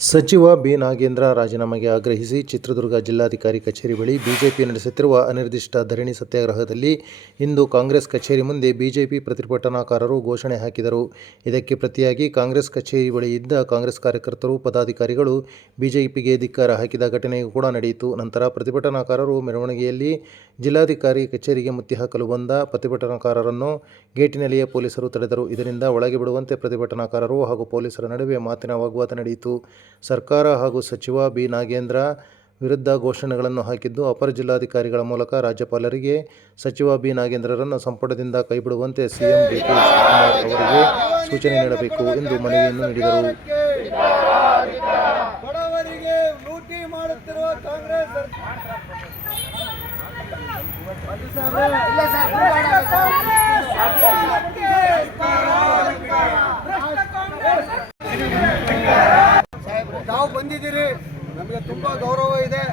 ಸಚಿವ ಬಿ. ನಾಗೇಂದ್ರ ರಾಜೀನಾಮೆಗೆ ಆಗ್ರಹಿಸಿ ಚಿತ್ರದುರ್ಗ ಜಿಲ್ಲಾಧಿಕಾರಿ ಕಚೇರಿ ಬಳಿ ಬಿಜೆಪಿ ನಡೆಸುತ್ತಿರುವ ಅನಿರ್ದಿಷ್ಟ ಧರಣಿ ಸತ್ಯಾಗ್ರಹದಲ್ಲಿ ಇಂದು ಕಾಂಗ್ರೆಸ್ ಕಚೇರಿ ಮುಂದೆ ಬಿಜೆಪಿ ಪ್ರತಿಭಟನಾಕಾರರು ಘೋಷಣೆ ಹಾಕಿದರು. ಇದಕ್ಕೆ ಪ್ರತಿಯಾಗಿ ಕಾಂಗ್ರೆಸ್ ಕಚೇರಿ ಬಳಿ ಇದ್ದ ಕಾಂಗ್ರೆಸ್ ಕಾರ್ಯಕರ್ತರು, ಪದಾಧಿಕಾರಿಗಳು ಬಿಜೆಪಿಗೆ ಧಿಕ್ಕಾರ ಹಾಕಿದ ಘಟನೆಯೂ ಕೂಡ ನಡೆಯಿತು. ನಂತರ ಪ್ರತಿಭಟನಾಕಾರರು ಮೆರವಣಿಗೆಯಲ್ಲಿ ಜಿಲ್ಲಾಧಿಕಾರಿ ಕಚೇರಿಗೆ ಮುತ್ತಿ ಹಾಕಲು ಬಂದ ಪ್ರತಿಭಟನಾಕಾರರನ್ನು ಗೇಟಿನಲ್ಲಿಯೇ ಪೊಲೀಸರು ತಡೆದರು. ಇದರಿಂದ ಒಳಗೆ ಬಿಡುವಂತೆ ಪ್ರತಿಭಟನಾಕಾರರು ಹಾಗೂ ಪೊಲೀಸರ ನಡುವೆ ಮಾತಿನ ವಾಗ್ವಾದ ನಡೆಯಿತು. ಸರ್ಕಾರ ಹಾಗೂ ಸಚಿವ ಬಿ. ನಾಗೇಂದ್ರ ವಿರುದ್ಧ ಘೋಷಣೆಗಳನ್ನು ಹಾಕಿದ್ದು, ಅಪರ ಜಿಲ್ಲಾಧಿಕಾರಿಗಳ ಮೂಲಕ ರಾಜ್ಯಪಾಲರಿಗೆ ಸಚಿವ ಬಿ. ನಾಗೇಂದ್ರರನ್ನು ಸಂಪುಟದಿಂದ ಕೈಬಿಡುವಂತೆ ಸಿಎಂ ಡಿ. ಕೆ. ಶಿವಕುಮಾರ್ ಅವರಿಗೆ ಸೂಚನೆ ನೀಡಬೇಕು ಎಂದು ಮನವಿಯನ್ನು ನೀಡಿದರು. ಬಡವರಿಗೆ ಲೂಟಿ ಮಾಡುತ್ತಿರುವ ಕಾಂಗ್ರೆಸ್ ತಾವು ಬಂದಿದ್ದೀರಿ, ನಮಗೆ ತುಂಬಾ ಗೌರವ ಇದೆ.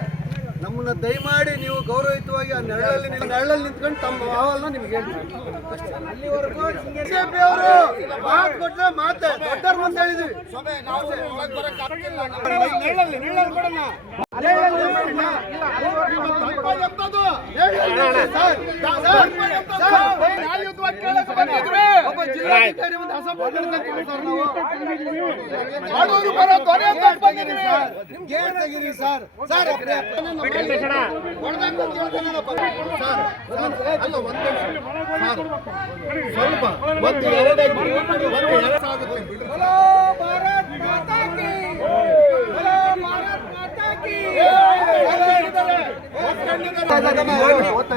ನಮ್ಮನ್ನ ದಯಮಾಡಿ ನೀವು ಗೌರವಯುತವಾಗಿ ಆ ನೆರಳಲ್ಲಿ ನಿಂತ್ಕೊಂಡು ತಮ್ಮ ಅಹವಾಲನ್ನ ನಿಮ್ಗೆ ಹೇಳ್ತೀವಿ. ಅಲ್ಲಿವರೆಗೂ ಬಿಜೆಪಿ ಅವರು ಮಾತು ಕೊಟ್ಟರೆ ಮಾತೆ ದೊಡ್ಡವ್ರ ಮುಂದೆ ಹೇಳಿದ್ವಿ. ಜಿಲ್ಲಾಧಿಕಾರಿ ಒಂದು ಅಸಮಾಧಾನ ತೆಗೀರಿ ಸರ್.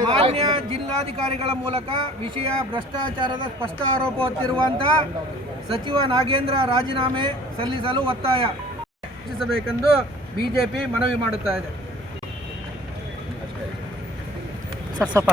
ಮಾನ್ಯ ಜಿಲ್ಲಾಧಿಕಾರಿಗಳ ಮೂಲಕ ವಿಷಯ ಭ್ರಷ್ಟಾಚಾರದ ಸ್ಪಷ್ಟ ಆರೋಪ ಹೊತ್ತಿರುವಂತಹ ಸಚಿವ ನಾಗೇಂದ್ರ ರಾಜೀನಾಮೆ ಸಲ್ಲಿಸಲು ಒತ್ತಾಯ ಹೆಚ್ಚಿಸಬೇಕೆಂದು ಬಿಜೆಪಿ ಮನವಿ ಮಾಡುತ್ತಾ ಇದೆ. ಸ್ವಲ್ಪ